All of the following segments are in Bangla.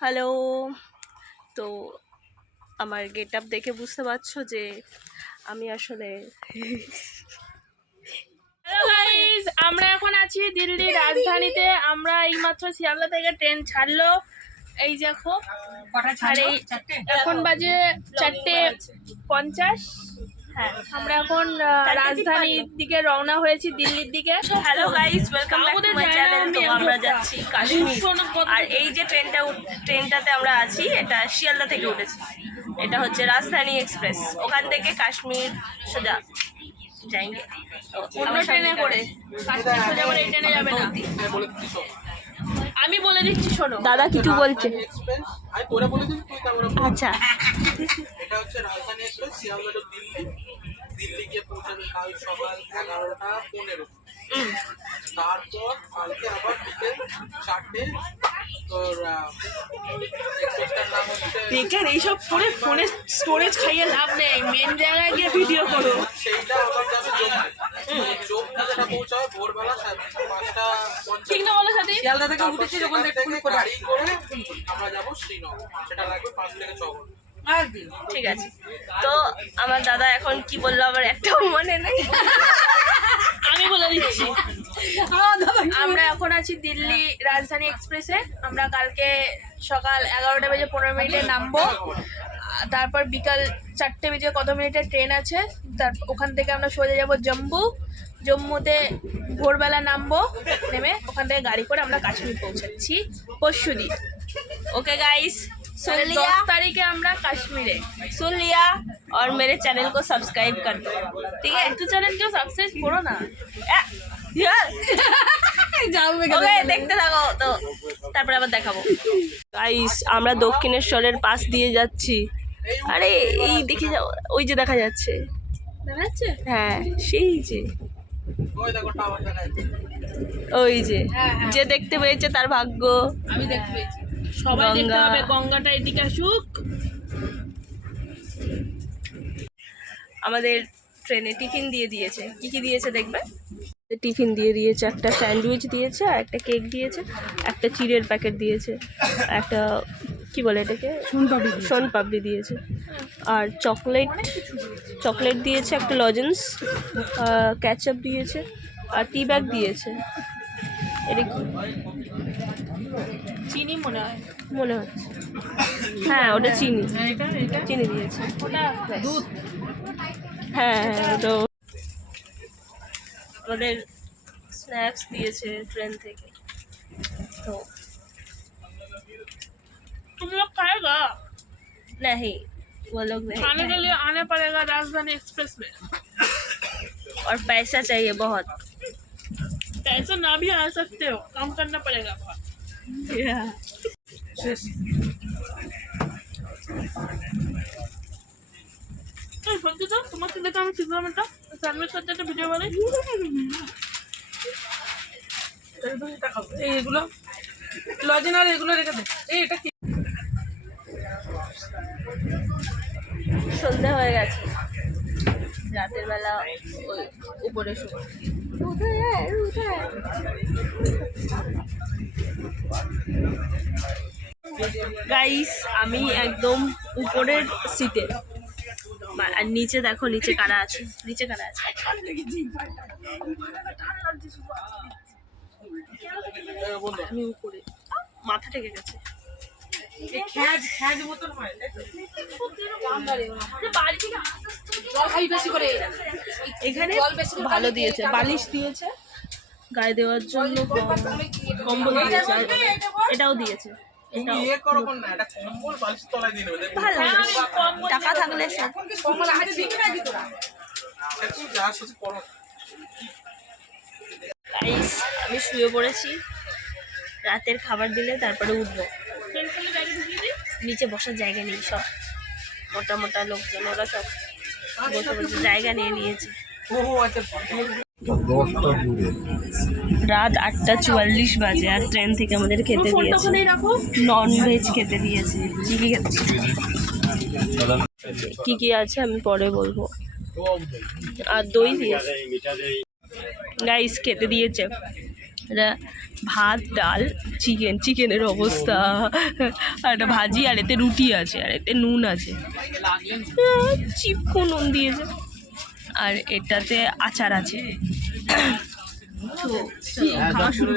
হ্যালো। তো আমার গেট আপ দেখে বুঝতে পারছো যে আমি আসলে হ্যালো গাইস, আমরা এখন আছি দিল্লির রাজধানীতে। আমরা এইমাত্র শিয়ালদা থেকে ট্রেন ছাড়লো। এই দেখো আর এই এখন বাজে 4:50। হ্যাঁ, আমরা এখন রাজধানীর দিকে রওনা হয়েছি, দিল্লির দিকে। Hello guys, welcome back to my channel. তো আমরা যাচ্ছি কাশ্মীর। আর এই যে ট্রেনটাতে আমরা আছি, এটা শিয়ালদা থেকে উঠেছি। এটা হচ্ছে রাজধানী এক্সপ্রেস। ওখান থেকে কাশ্মীর সোজা যাएंगे। অন্য ট্রেনে করে কাশ্মীর সোজা করে এই ট্রেনে যাবে না। আমি বলে দিচ্ছি, শোনো। দাদা কিছু বলছে। আচ্ছা, এটা হচ্ছে রাজধানী এক্সপ্রেস শিয়ালদা টু দিল্লি। দিল্লি গিয়ে পৌঁছাবে কাল সকাল 11:15। তারপর কালকে আবার বিকেল 4টে। তোর এক্সপ্রেসটার নাম হচ্ছে বেকার এইসব করে ফোনে স্টোরেজ খাইয়ে লাভ নেই, মেন জায়গায় গিয়ে ভিডিও করো। সেইটা আবার যাবে জম্মু যেটা পৌঁছাবে ভোরবেলা 5:50। ঠিক না বলো সাথী? শিয়ালদা থেকে উঠেছি যখন গাড়ি করে আমরা যাবো শ্রীনগর। সেটা লাগবে 5 থেকে 6 ঘন্টা। ঠিক আছে। তো আমার দাদা এখন কি বললো আমার একটাও মনে নেই। আমি বলে দিচ্ছি, আমরা এখন আছি দিল্লি রাজধানী এক্সপ্রেসে। আমরা কালকে সকাল 11:15 নামবো। তারপর বিকাল 4:00 কত মিনিটের ট্রেন আছে। ওখান থেকে আমরা সোজা যাবো জম্মুতে ভোরবেলা নামবো। নেমে ওখান থেকে গাড়ি করে আমরা কাশ্মীর পৌঁছাচ্ছি পরশুদিন। ओके गाइस, सुन 10 लिया তারিখে আমরা কাশ্মীরে। सुन लिया और मेरे चैनल को सब्सक्राइब कर दो, ठीक है? তো চ্যানেলকে সাবস্ক্রাইব করো না। ওকে, দেখতে থাকো। তো তারপরে আবার দেখাবো। গাইস, আমরা দক্ষিণেশ্বরের পাশ দিয়ে যাচ্ছি। আরে এই দেখে যাও, ওই যে দেখা যাচ্ছে। দেখা যাচ্ছে? হ্যাঁ, সেই যে ওই দেখো টাওয়ার দেখা যাচ্ছে। ওই যে হ্যাঁ, হ্যাঁ। যে দেখতে পেয়েছে তার ভাগ্য। আমি দেখতে পেয়েছি। সবাই দেখতে গঙ্গা। হবে, গঙ্গাটা এদিকে আসুক। আমাদের ট্রেনে টিফিন দিয়ে দিয়েছে। কি কি দিয়েছে দেখবে? টিফিন দিয়ে দিয়েছে, একটা স্যান্ডউইচ দিয়েছে, আর একটা কেক দিয়েছে, একটা চিড়ের প্যাকেট দিয়েছে, একটা কি বলে এটাকে সোনপাপড়ি দিয়েছে, আর চকলেট দিয়েছে, একটা লজেন্স, ক্যাচআপ দিয়েছে, আর টি ব্যাগ দিয়েছে। এটা কি চিনি মনে হয়। মনে হচ্ছে? হ্যাঁ, ওটা চিনি এটা চিনি দিয়েছে। ওটা দুধ। হ্যাঁ হ্যাঁ, তো আমাদের স্ন্যাক্স দিয়েছে ট্রেন থেকে। तो तुम लोग खाएगा? नहीं, वो लोग नहीं खाने के खाएंगे। लिए आने पड़ेगा राजधानी एक्सप्रेस में। और पैसा चाहिए बहुत। पैसे ना भी आ सकते हो, काम करना पड़ेगा बहुत। সত্যি তো তোমাকে দেখে আমি শিখলাম একটা স্যান্ডউইচ করতে, একটা ভিডিও বানাই। এইগুলো লজেন আর এগুলো রেখে দে। এটা কি? সন্ধ্যা হয়ে গেছে, রাতের বেলা ওই উপরে শুয়ে। গাইস, আমি একদম উপরের সিটে, আর নিচে দেখো, নিচে কারা আছে। আমি উপরে, মাথা ঠেকে গেছে। এখানে ভালো দিয়েছে, বালিশ দিয়েছে গায়ে দেওয়ার জন্য, কম্বল দিয়েছে, আর এটাও দিয়েছে। তুমি ইয়ে করো কোন না, এটা কম্বল বালিশ তলায় দিয়ে দেবে। ভালো, টাকা থাকলে সব। তুমি যা খুশি করো। গাইস, আমি শুয়ে পড়েছি। রাতের খাবার দিলে তারপরে উঠবো। নিচে বসার জায়গা নেই, সব মোটা মোটা লোকজন, ওরা সব বসে বসে জায়গা নিয়ে নিয়েছে। রাত 8:44 বাজে, আর ট্রেন থেকে আমাদের খেতে দিয়েছে, নন ভেজ খেতে দিয়েছে। কি কি আছে আমি পরে বলবো। আর দই দিয়েছে। গাইস, খেতে দিয়েছে, এটা ভাত, ডাল, চিকেনের অবস্থা, আর একটা ভাজি, আর এতে রুটি আছে, আর এতে নুন আছে, চিপকু নুন দিয়েছে, আর এটাতে আচার আছে। তো খাওয়া শুরু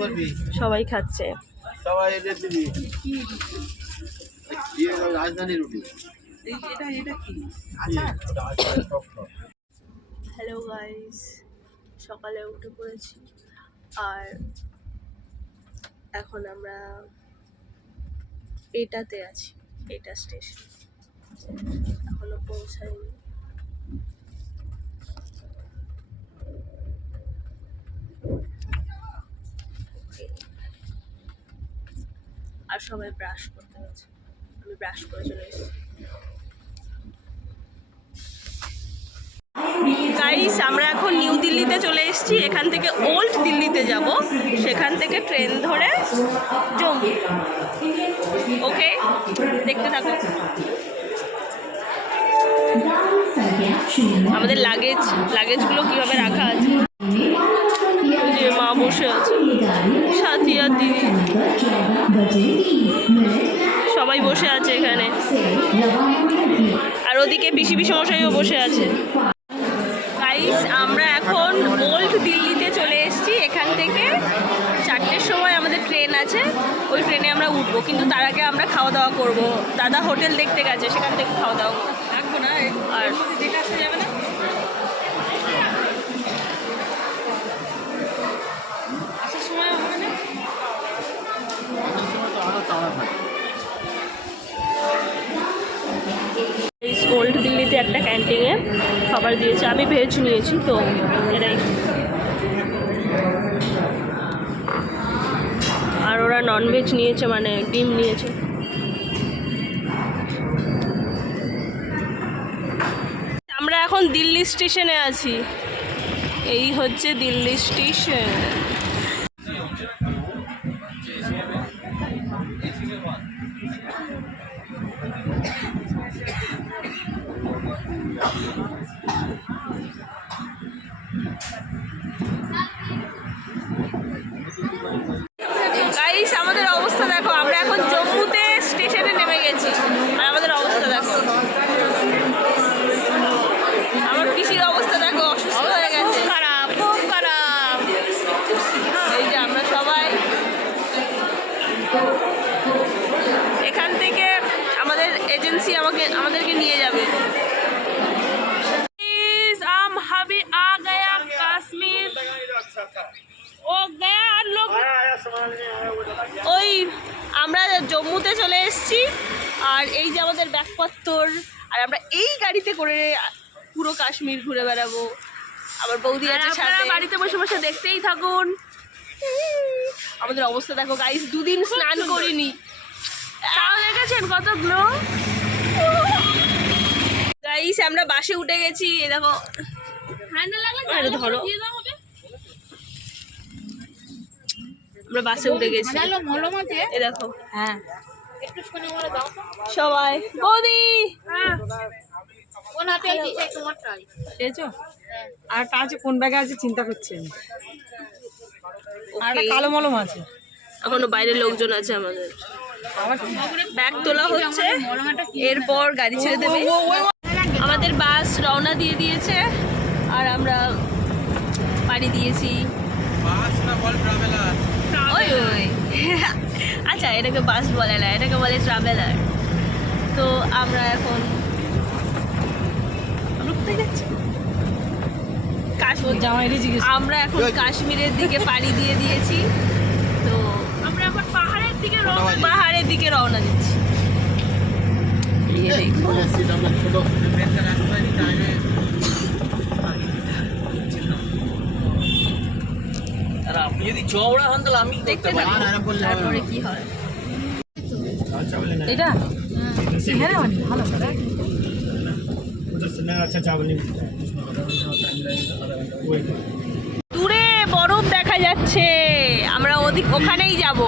করি, সবাই খাচ্ছে। হ্যালো গাইস, সকালে উঠে পড়েছি, আর এখন আমরা এটাতে আছি, এটা স্টেশন, এখনো পৌঁছাইনি। আর সবাই ব্রাশ করতে গেছে, আমি ব্রাশ করে চলে এসেছি। গাইস, আমরা এখন নিউ দিল্লিতে চলে এসেছি, এখান থেকে ওল্ড দিল্লিতে যাব, সেখান থেকে ট্রেন ধরে জম্মু। ওকে, দেখতে থাকো। আমাদের লাগেজগুলো কিভাবে রাখা আছে, যে মা বসে আছে, সাথী আর দিদি সবাই বসে আছে এখানে, আর ওদিকে পিসি মশাইও বসে আছে। গাইস, আমরা এখন ওল্ড দিল্লিতে চলে এসেছি, এখান থেকে 4টের সময় আমাদের ট্রেন আছে, ওই ট্রেনে আমরা উঠবো, কিন্তু তার আগে আমরা খাওয়া দাওয়া করবো। দাদা হোটেল দেখতে গেছে, সেখান থেকে খাওয়া দাওয়া রাখবো না, আর যেটা আসা যাবে না। আসার সময় হবে না, ওল্ড দিল্লিতে একটা ক্যান্টিনে খাবার দিয়েছে, আমি ভেজ নিয়েছি, তো এটাই। আর ওরা ননভেজ নিয়েছে, মানে ডিম নিয়েছে। আমরা এখন দিল্লি স্টেশনে আছি, এই হচ্ছে দিল্লি স্টেশন। গাইস, আমাদের অবস্থা দেখো, আমরা এখন জম্মুতে স্টেশনে নেমে গেছি, আর আমাদের অবস্থা দেখো, আমার পিসির অবস্থা দেখো, অসুস্থ হয়ে গেছে, খারাপ, খুব খারাপ। এই যে আমরা সবাই এখান থেকে, আমাদের এজেন্সি আমাদেরকে নিয়ে যাবে। अभी आ गया कश्मीर, ও গয়া আর লোক, ওই আমরা জম্মুতে চলে এসেছি, আর এই যে আমাদের ব্যাগপত্তর, আর আমরা এই গাড়িতে করে পুরো কাশ্মীর ঘুরে বেড়াবো। আমার বৌদি আছে সাথে, বাড়িতে বসে বসে দেখতেই থাকুন। আমাদের অবস্থা দেখো গাইস, 2 দিন স্নান করিনি, তাও দেখেছেন কত গ্লো। গাইস, আমরা বাসে উঠে গেছি, এই দেখো, ধরো, আমরা বাসে উঠে গেছি, এই দেখো। হ্যাঁ, সবাই বৌদি আর আছে কোন ব্যাগে আছে চিন্তা করছেন, আর কালো মলম আছে, এখনো বাইরের লোকজন আছে, আমাদের ব্যাগ তোলা হচ্ছে, এরপর গাড়ি ছেড়ে দেবে। আমাদের বাস রওনা দিয়ে দিয়েছে, আর আমরা পাড়ি দিয়েছি। ওই ওই আচ্ছা, এটাকে বাস বলে না, এটাকে বলে ট্রাভেলার। তো আমরা এখন কোথায় যাচ্ছি, আমরা এখন কাশ্মীরের দিকে পাড়ি দিয়ে দিয়েছি। তো আমরা এখন পাহাড়ের দিকে রওনা দিচ্ছি। আপনি যদি চওড়া হন তাহলে আমি দেখতে পারি তারপরে কি হয়। এটা হ্যাঁ ভালো দূরে বরফ দেখা যাচ্ছে, আমরা ওখানেই যাব।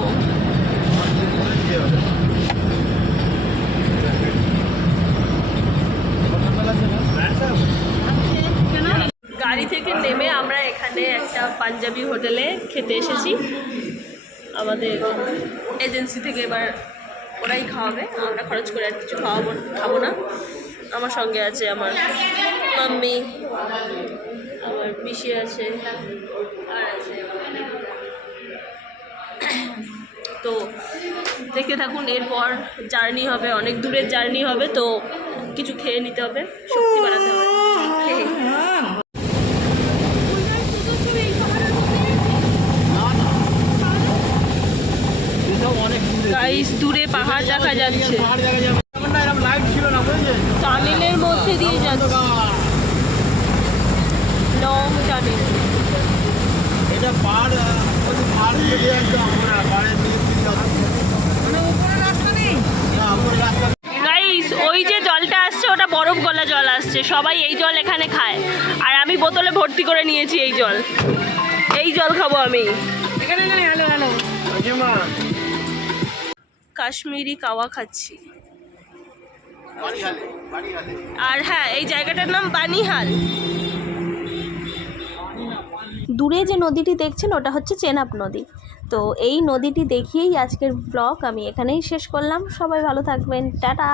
গাড়ি থেকে নেমে আমরা এখানে একটা পাঞ্জাবি হোটেলে খেতে এসেছি। আমাদের এজেন্সি থেকে এবার ওরাই খাওয়াবে, আমরা খরচ করে আর কিছু খাবো না। আমার সঙ্গে আছে আমার মাম্মি, আমার পিসি আছে, আর আছে তো দেখতে থাকুন। এরপর জার্নি হবে, অনেক দূরের জার্নি হবে, তো কিছু খেয়ে নিতে হবে, শক্তি বাড়াতে হবে। গাইস, দূরে পাহাড় দেখা যাচ্ছে, টানেলের মধ্যে দিয়ে যাচ্ছে, লং টানেল। এটা পাহাড় গাইস, ওই যে জলটা আসছে ওটা বরফ গলা জল আসছে, সবাই এই জল এখানে খায়, আর আমি বোতলে ভর্তি করে নিয়েছি এই জল। এই জল খাবো আমি। এখানে না, হ্যালো হ্যালো। কাশ্মীরি কাওয়া খাচ্ছি। আর হ্যাঁ, এই জায়গাটার নাম বানিহাল। দূরে যে নদীটি দেখছেন ওটা হচ্ছে চেনাব নদী। তো এই নদীটি দেখিয়েই আজকের ব্লগ আমি এখানেই শেষ করলাম। সবাই ভালো থাকবেন, টাটা।